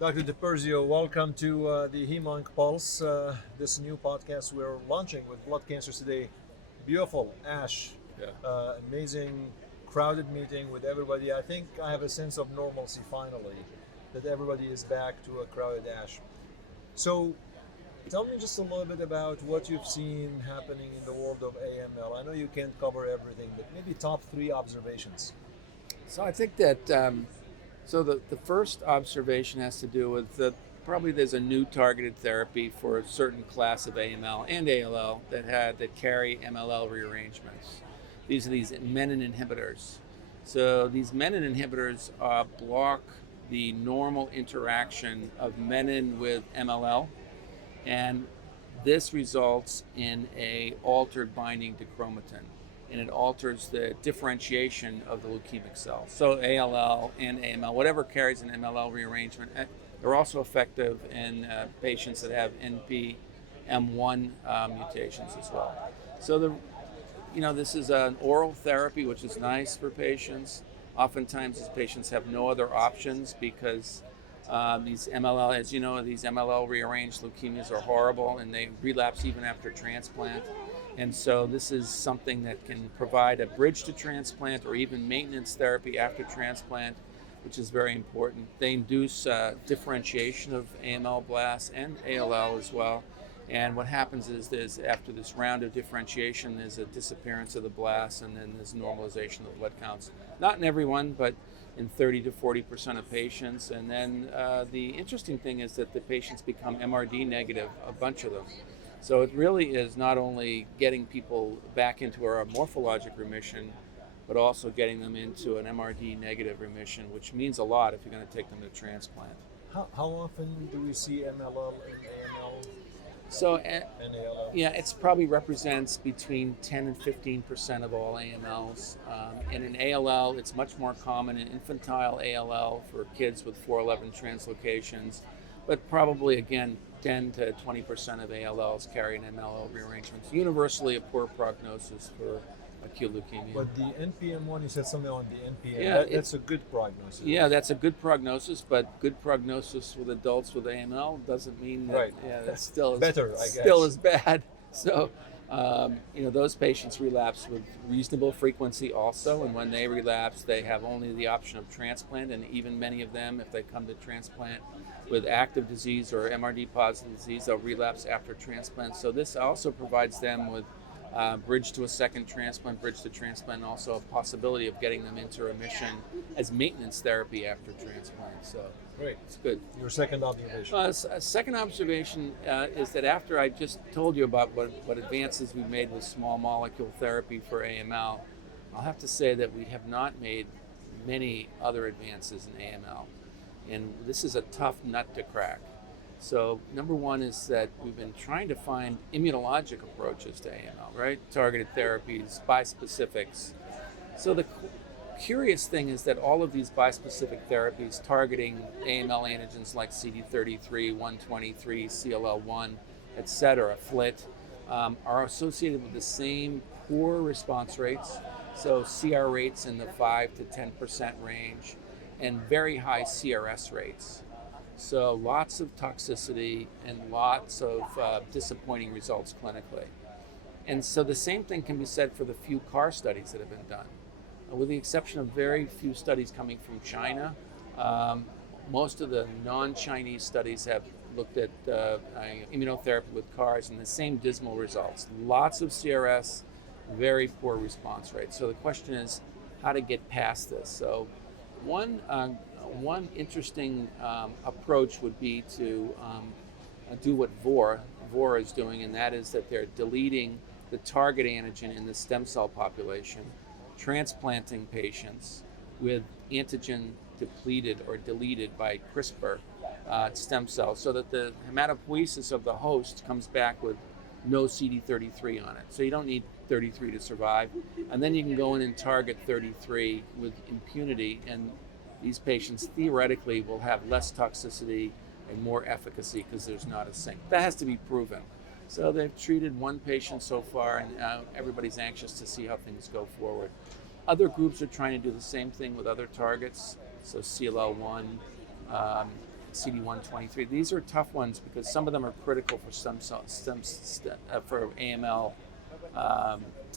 Dr. DiPersio, welcome to the HemOnc Pulse, this new podcast we're launching with blood cancers today. Beautiful, ASH, Yeah. amazing, crowded meeting with everybody. I think I have a sense of normalcy finally, that everybody is back to a crowded ASH. So, tell me just a little bit about what you've seen happening in the world of AML. I know you can't cover everything, but maybe top three observations. So I think that the first observation has to do with probably there's a new targeted therapy for a certain class of AML and ALL that carry MLL rearrangements. These are these menin inhibitors. So these menin inhibitors block the normal interaction of menin with MLL, and this results in a altered binding to chromatin, and it alters the differentiation of the leukemic cells. So ALL and AML, whatever carries an MLL rearrangement, they're also effective in patients that have NPM1 mutations as well. So this is an oral therapy, which is nice for patients. Oftentimes, these patients have no other options because these MLL, as you know, these MLL rearranged leukemias are horrible and they relapse even after transplant. And so this is something that can provide a bridge to transplant or even maintenance therapy after transplant, which is very important. They induce differentiation of AML blasts and ALL as well. And what happens is after this round of differentiation, there's a disappearance of the blasts and then there's normalization of blood counts. Not in everyone, but in 30 to 40% of patients. And then the interesting thing is that the patients become MRD negative, a bunch of them. So it really is not only getting people back into a morphologic remission, but also getting them into an MRD negative remission, which means a lot if you're going to take them to transplant. How often do we see MLL in AML So, and ALL? yeah, it's probably represents between 10 and 15% of all AMLs. And in ALL, it's much more common in infantile ALL for kids with 411 translocations, but probably, again, 10 to 20% of ALLs carry an MLL rearrangement. It's universally a poor prognosis for acute leukemia. But the NPM1, you said something on the NPM. Yeah, That's a good prognosis. Yeah, that's a good prognosis, but good prognosis with adults with AML doesn't mean that. Right. Yeah, that's still better, I guess. Still as bad. So, those patients relapse with reasonable frequency also, and when they relapse, they have only the option of transplant, and even many of them, if they come to transplant with active disease or MRD positive disease, they'll relapse after transplant. So this also provides them with bridge to a second transplant, bridge to transplant, and also a possibility of getting them into remission as maintenance therapy after transplant. So Great. it's good. Your second observation. A second observation is that after I just told you about what advances we've made with small molecule therapy for AML, I'll have to say that we have not made many other advances in AML. And this is a tough nut to crack. So number one is that we've been trying to find immunologic approaches to AML, right? Targeted therapies, bispecifics. So the curious thing is that all of these bispecific therapies targeting AML antigens like CD33, 123, CLL1, etc., FLT, are associated with the same poor response rates. So CR rates in the 5 to 10% range and very high CRS rates. So lots of toxicity and lots of disappointing results clinically. And so the same thing can be said for the few CAR studies that have been done. With the exception of very few studies coming from China, most of the non-Chinese studies have looked at immunotherapy with CARs and the same dismal results. Lots of CRS, very poor response rates. So the question is how to get past this. So one interesting approach would be to do what Vor is doing, and that is that they're deleting the target antigen in the stem cell population, transplanting patients with antigen depleted or deleted by CRISPR stem cells so that the hematopoiesis of the host comes back with no CD33 on it. So you don't need 33 to survive. And then you can go in and target 33 with impunity, and these patients theoretically will have less toxicity and more efficacy because there's not a sink. That has to be proven. So they've treated one patient so far, and everybody's anxious to see how things go forward. Other groups are trying to do the same thing with other targets, so CLL1, CD123. These are tough ones because some of them are critical for for AML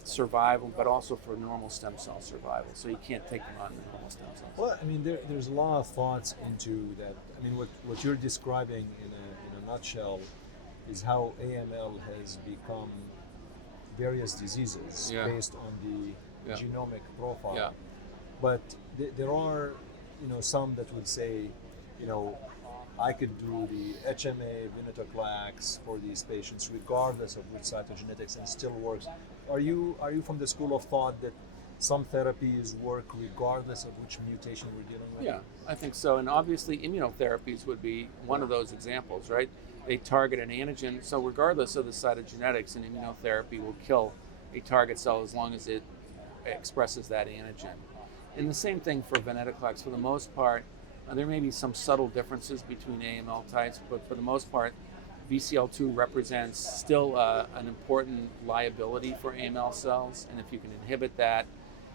survival, but also for normal stem cell survival. So you can't take them on the normal stem cells. Well, I mean, there's a lot of thoughts into that. I mean, what you're describing in a nutshell is how AML has become various diseases based on the genomic profile. Yeah. But there are, some that would say, I could do the HMA venetoclax for these patients regardless of which cytogenetics and it still works. Are you from the school of thought that some therapies work regardless of which mutation we're dealing with? Yeah, I think so. And obviously immunotherapies would be one of those examples, right? They target an antigen, so regardless of the cytogenetics, an immunotherapy will kill a target cell as long as it expresses that antigen. And the same thing for venetoclax. For the most part, there may be some subtle differences between AML types, but for the most part, BCL2 represents still an important liability for AML cells. And if you can inhibit that,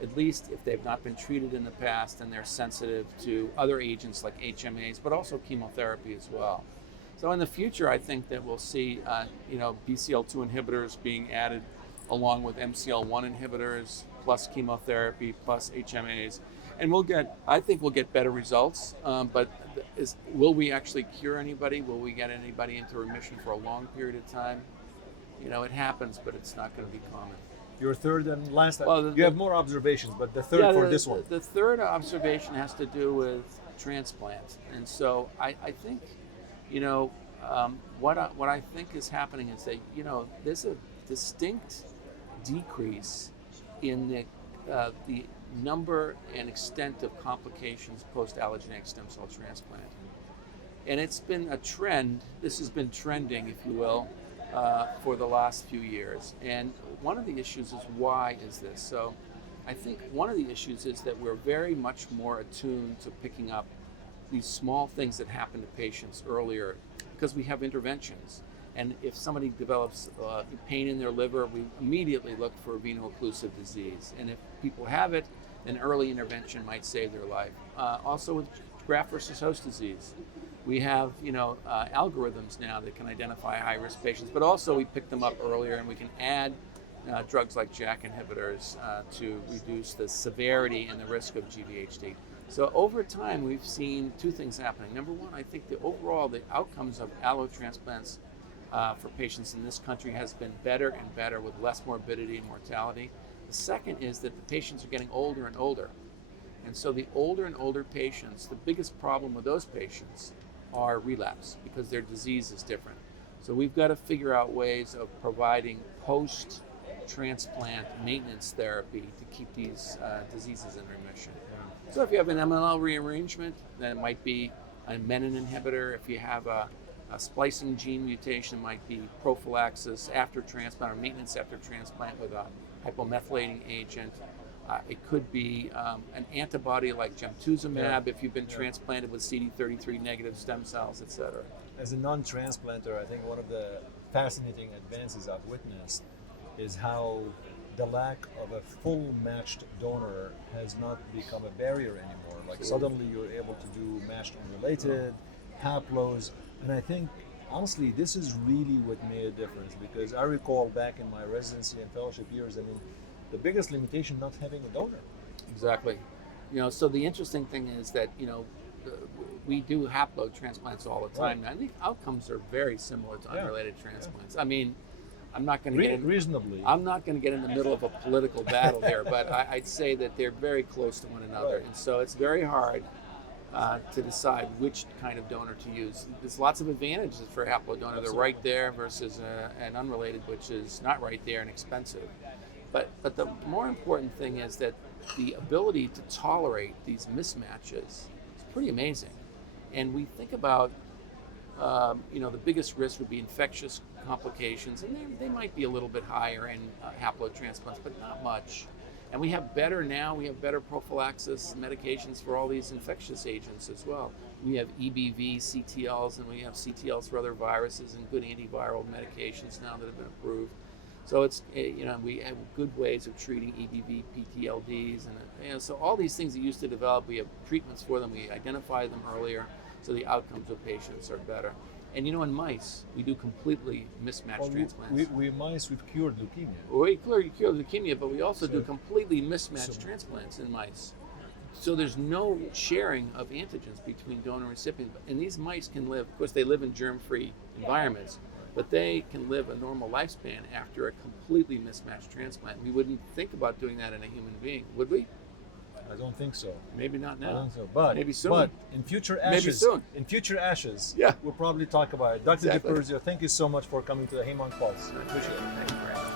at least if they've not been treated in the past and they're sensitive to other agents like HMAs, but also chemotherapy as well. So in the future, I think that we'll see, BCL2 inhibitors being added along with MCL1 inhibitors, plus chemotherapy, plus HMAs. And I think we'll get better results, but will we actually cure anybody? Will we get anybody into remission for a long period of time? It happens, but it's not going to be common. Your third and last, well, you have more observations, but the third for this one. The third observation has to do with transplant. And so I think, what I think is happening is that, there's a distinct decrease in the number and extent of complications post-allogeneic stem cell transplant. And it's been a trend, this has been trending, if you will, for the last few years. And one of the issues is why is this? So I think one of the issues is that we're very much more attuned to picking up these small things that happen to patients earlier because we have interventions. And if somebody develops pain in their liver, we immediately look for a veno-occlusive disease. And if people have it, then early intervention might save their life. Also with graft versus host disease, we have algorithms now that can identify high-risk patients, but also we pick them up earlier and we can add drugs like JAK inhibitors to reduce the severity and the risk of GVHD. So over time, we've seen two things happening. Number one, I think the outcomes of allotransplants for patients in this country has been better and better with less morbidity and mortality. The second is that the patients are getting older and older. And so the older and older patients, the biggest problem with those patients are relapse because their disease is different. So we've got to figure out ways of providing post-transplant maintenance therapy to keep these diseases in remission. So if you have an MLL rearrangement, then it might be a menin inhibitor. If you have a splicing gene mutation, it might be prophylaxis after transplant or maintenance after transplant with a hypomethylating agent. It could be an antibody like gemtuzumab if you've been transplanted with CD33 negative stem cells, et cetera. As a non-transplanter, I think one of the fascinating advances I've witnessed is how the lack of a full matched donor has not become a barrier anymore. Like suddenly you're able to do matched unrelated, haplos, and I think honestly this is really what made a difference, because I recall back in my residency and fellowship years, I mean, the biggest limitation not having a donor. Exactly. So the interesting thing is that, we do haplo transplants all the time. Right. I think outcomes are very similar to unrelated transplants. I mean, I'm not going to get reasonably. I'm not going to get in the middle of a political battle here, but I'd say that they're very close to one another, and so it's very hard to decide which kind of donor to use. There's lots of advantages for a haplo donor. They're right there versus an unrelated, which is not right there and expensive. But the more important thing is that the ability to tolerate these mismatches is pretty amazing. And we think about, the biggest risk would be infectious complications, and they might be a little bit higher in haplotransplants, but not much. And we have better prophylaxis medications for all these infectious agents as well. We have EBV, CTLs, and we have CTLs for other viruses and good antiviral medications now that have been approved. So it's, we have good ways of treating EBV, PTLDs, and so all these things that used to develop, we have treatments for them, we identify them earlier. so the outcomes of patients are better. And you know, in mice, we do completely mismatched Well, transplants. we mice, we've cured leukemia. We cure leukemia, but we also do So- completely mismatched transplants in mice. So there's no sharing of antigens between donor and recipient. And these mice can live, of course, they live in germ-free environments, but they can live a normal lifespan after a completely mismatched transplant. We wouldn't think about doing that in a human being, would we? I don't think so. Maybe not I don't now. think so. But Maybe soon. But in future ashes, Maybe soon. in future ashes, Yeah. we'll probably talk about it. Dr. Exactly. DiPersio, thank you so much for coming to the HemOnc Pulse. I appreciate it. Thank you very much.